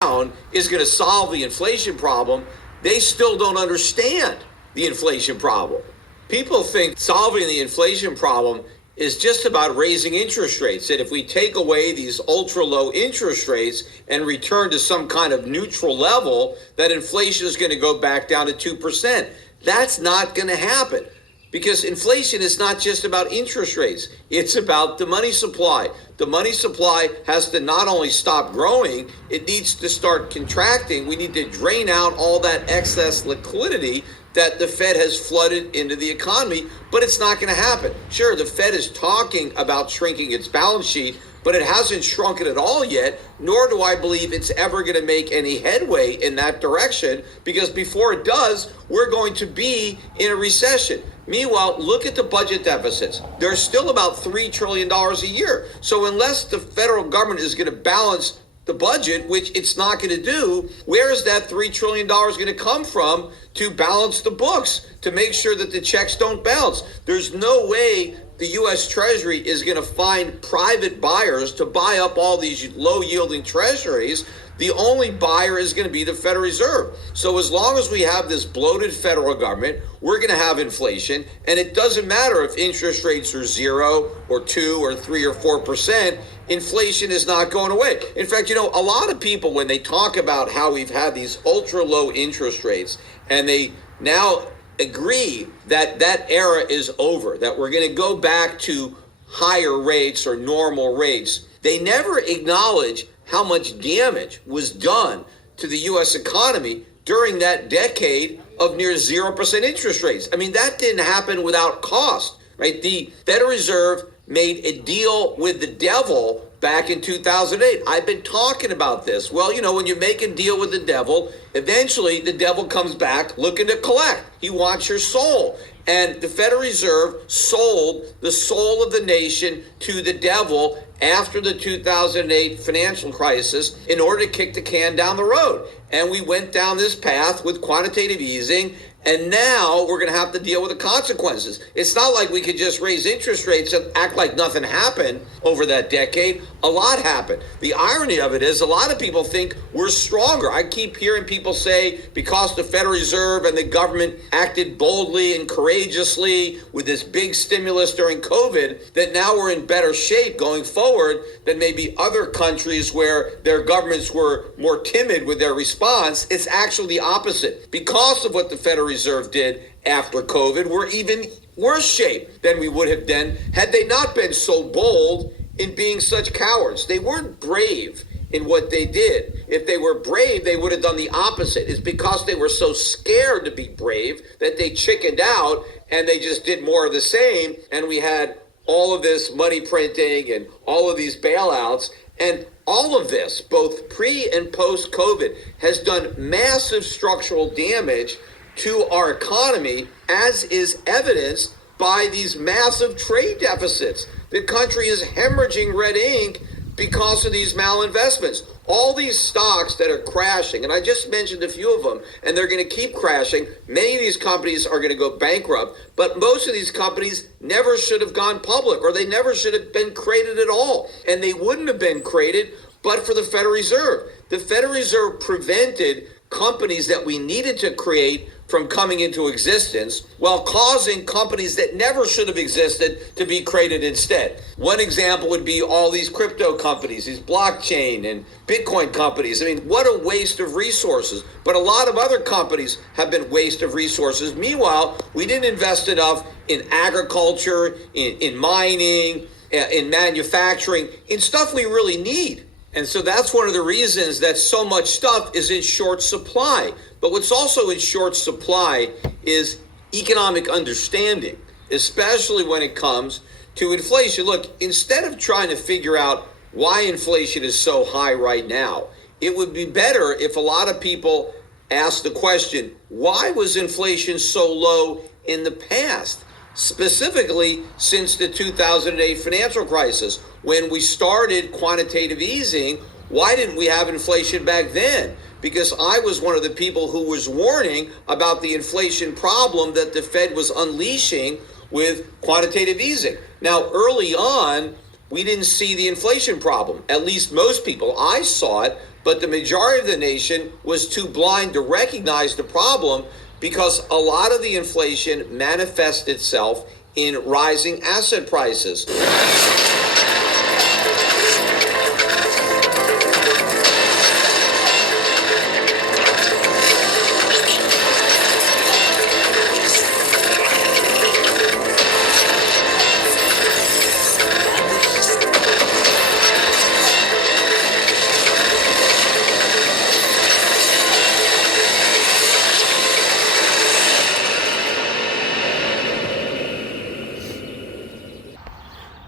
is going to solve the inflation problem. They still don't understand the inflation problem. People think solving the inflation problem is just about raising interest rates. That if we take away these ultra low interest rates and return to some kind of neutral level, that inflation is going to go back down to 2%. That's not going to happen, because inflation is not just about interest rates. It's about the money supply. The money supply has to not only stop growing, it needs to start contracting. We need to drain out all that excess liquidity that the Fed has flooded into the economy, but it's not going to happen. Sure, the Fed is talking about shrinking its balance sheet, but it hasn't shrunk it at all yet, nor do I believe it's ever going to make any headway in that direction, because before it does, we're going to be in a recession. Meanwhile, look at the budget deficits. They're still about $3 trillion a year. So unless the federal government is going to balance the budget, which it's not going to do, where is that $3 trillion going to come from to balance the books, to make sure that the checks don't bounce? There's no way the U.S. Treasury is going to find private buyers to buy up all these low-yielding treasuries. The only buyer is going to be the Federal Reserve. So as long as we have this bloated federal government, we're going to have inflation, and it doesn't matter if interest rates are 0 or 2 or 3 or 4%, inflation is not going away. In fact, a lot of people, when they talk about how we've had these ultra low interest rates, and they now agree that that era is over, that we're going to go back to higher rates or normal rates, they never acknowledge how much damage was done to the U.S. economy during that decade of near 0% interest rates. I mean, that didn't happen without cost, right? The Federal Reserve made a deal with the devil back in 2008. I've been talking about this. Well, when you make a deal with the devil, eventually the devil comes back looking to collect. He wants your soul. And the Federal Reserve sold the soul of the nation to the devil after the 2008 financial crisis in order to kick the can down the road. And we went down this path with quantitative easing, and now we're going to have to deal with the consequences. It's not like we could just raise interest rates and act like nothing happened over that decade. A lot happened. The irony of it is a lot of people think we're stronger. I keep hearing people say because the Federal Reserve and the government acted boldly and courageously with this big stimulus during COVID, that now we're in better shape going forward than maybe other countries where their governments were more timid with their response. It's actually the opposite. Because of what the Federal Reserve did after COVID, we're even worse shape than we would have been had they not been so bold in being such cowards. They weren't brave in what they did. If they were brave, they would have done the opposite. It's because they were so scared to be brave that they chickened out and they just did more of the same. And we had all of this money printing and all of these bailouts. And all of this, both pre and post COVID, has done massive structural damage to our economy, as is evidenced by these massive trade deficits. The country is hemorrhaging red ink because of these malinvestments. All these stocks that are crashing, and I just mentioned a few of them, and they're going to keep crashing. Many of these companies are going to go bankrupt, but most of these companies never should have gone public, or they never should have been created at all. And they wouldn't have been created but for the Federal Reserve. The Federal Reserve prevented companies that we needed to create from coming into existence, while causing companies that never should have existed to be created instead. One example would be all these crypto companies, these blockchain and Bitcoin companies. I mean, what a waste of resources. But a lot of other companies have been waste of resources. Meanwhile, we didn't invest enough in agriculture, in mining, in manufacturing, in stuff we really need. And so that's one of the reasons that so much stuff is in short supply. But what's also in short supply is economic understanding, especially when it comes to inflation. Look, instead of trying to figure out why inflation is so high right now, it would be better if a lot of people asked the question, why was inflation so low in the past? Specifically since the 2008 financial crisis, when we started quantitative easing. Why didn't we have inflation back then? Because I was one of the people who was warning about the inflation problem that the Fed was unleashing with quantitative easing. Now, early on, we didn't see the inflation problem. At least most people. I saw it, But the majority of the nation was too blind to recognize the problem because a lot of the inflation manifests itself in rising asset prices.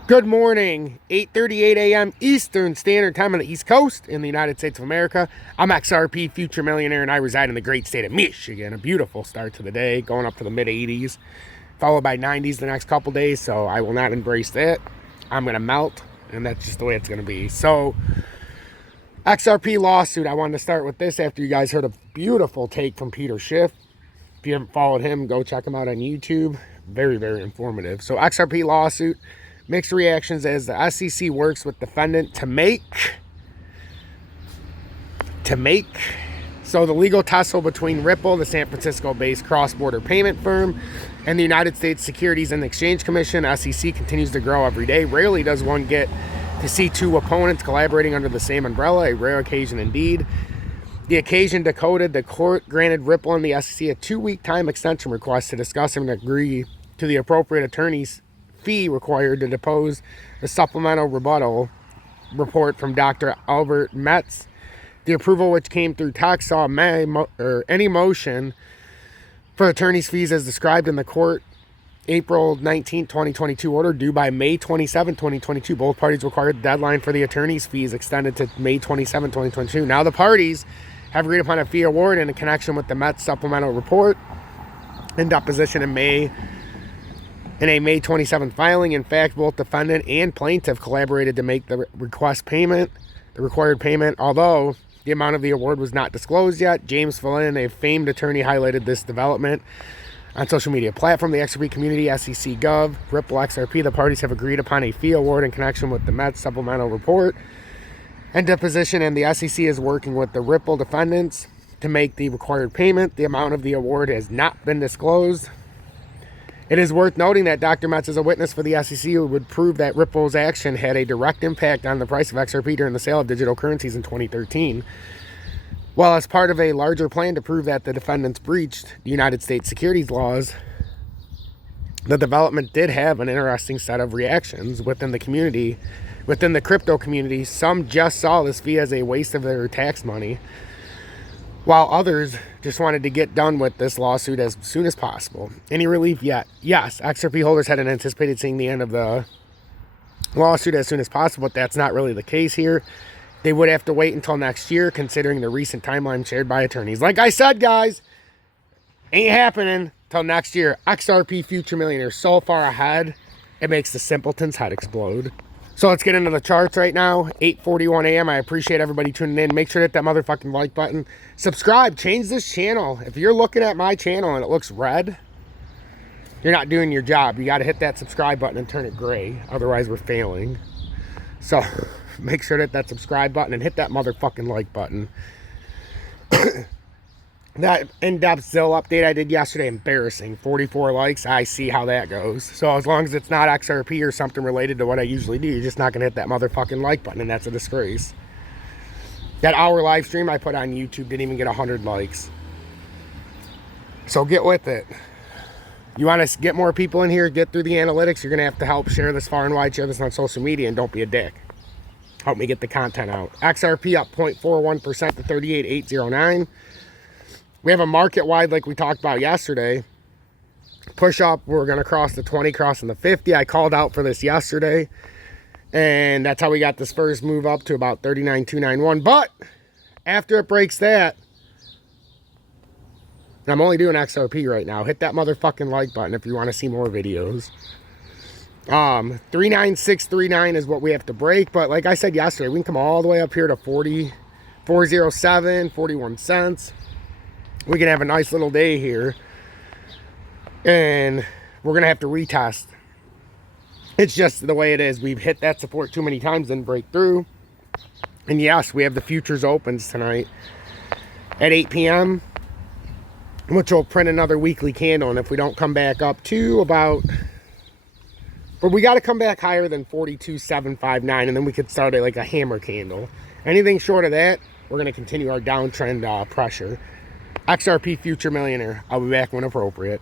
Good morning, 8:38 a.m. Eastern Standard Time on the East Coast in the United States of America. I'm XRP Future Millionaire, and I reside in the great state of Michigan. A beautiful start to the day, going up to the mid-80s, followed by 90s the next couple days, so I will not embrace that. I'm going to melt, and that's just the way it's going to be. So, XRP lawsuit. I wanted to start with this after you guys heard a beautiful take from Peter Schiff. If you haven't followed him, go check him out on YouTube. Very, very informative. So, XRP lawsuit. Mixed reactions as the SEC works with Defendant to make. So the legal tussle between Ripple, the San Francisco-based cross-border payment firm, and the United States Securities and Exchange Commission, SEC, continues to grow every day. Rarely does one get to see two opponents collaborating under the same umbrella, a rare occasion indeed. The occasion decoded, the court granted Ripple and the SEC a 2-week time extension request to discuss and agree to the appropriate attorney's fee required to depose the supplemental rebuttal report from Dr. Albert Metz. The approval, which came through text, saw any motion for attorney's fees as described in the court April 19, 2022 order due by May 27, 2022. Both parties required the deadline for the attorney's fees extended to May 27, 2022. Now the parties have agreed upon a fee award in connection with the Metz supplemental report and deposition in a May 27th filing. In fact, both defendant and plaintiff collaborated to make the required payment, although the amount of the award was not disclosed yet. James Flynn, a famed attorney, highlighted this development on social media platform, the XRP community, SEC Gov, Ripple, XRP. The parties have agreed upon a fee award in connection with the Metz supplemental report and deposition, and the SEC is working with the Ripple defendants to make the required payment. The amount of the award has not been disclosed. It is worth noting that Dr. Metz is a witness for the SEC who would prove that Ripple's action had a direct impact on the price of XRP during the sale of digital currencies in 2013. While as part of a larger plan to prove that the defendants breached the United States securities laws, the development did have an interesting set of reactions within the community, within the crypto community. Some just saw this fee as a waste of their tax money, while others just wanted to get done with this lawsuit as soon as possible. Any relief yet? Yes, XRP holders hadn't anticipated seeing the end of the lawsuit as soon as possible, but that's not really the case here. They would have to wait until next year, considering the recent timeline shared by attorneys. Like I said, guys, ain't happening till next year. XRP Future Millionaire so far ahead, it makes the simpleton's head explode. So let's get into the charts right now. 8:41 a.m. I appreciate everybody tuning in. Make sure to hit that motherfucking like button. Subscribe. Change this channel. If you're looking at my channel and it looks red, you're not doing your job. You got to hit that subscribe button and turn it gray. Otherwise, we're failing. So make sure to hit that subscribe button and hit that motherfucking like button. That in-depth Zillow update I did yesterday, embarrassing. 44 likes. I see how that goes. So as long as it's not XRP or something related to what I usually do, you're just not going to hit that motherfucking like button, and that's a disgrace. That hour live stream I put on YouTube didn't even get 100 likes. So get with it. You want to get more people in here, get through the analytics, you're going to have to help share this far and wide, share this on social media, and don't be a dick. Help me get the content out. XRP up 0.41% to 38,809. We have a market wide like we talked about yesterday. Push up, we're going to cross the 20, crossing the 50. I called out for this yesterday. And that's how we got this first move up to about 39,291. But after it breaks that, and I'm only doing XRP right now, hit that motherfucking like button if you want to see more videos. 39639 is what we have to break. But like I said yesterday, we can come all the way up here to 407, 41 cents. We can have a nice little day here, and we're going to have to retest. It's just the way it is. We've hit that support too many times and break through, And yes, we have the futures opens tonight at 8 p.m., which will print another weekly candle. And if we don't come back up to about, but we got to come back higher than 42,759, and then we could start at like a hammer candle. Anything short of that, we're going to continue our downtrend pressure. XRP Future Millionaire. I'll be back when appropriate.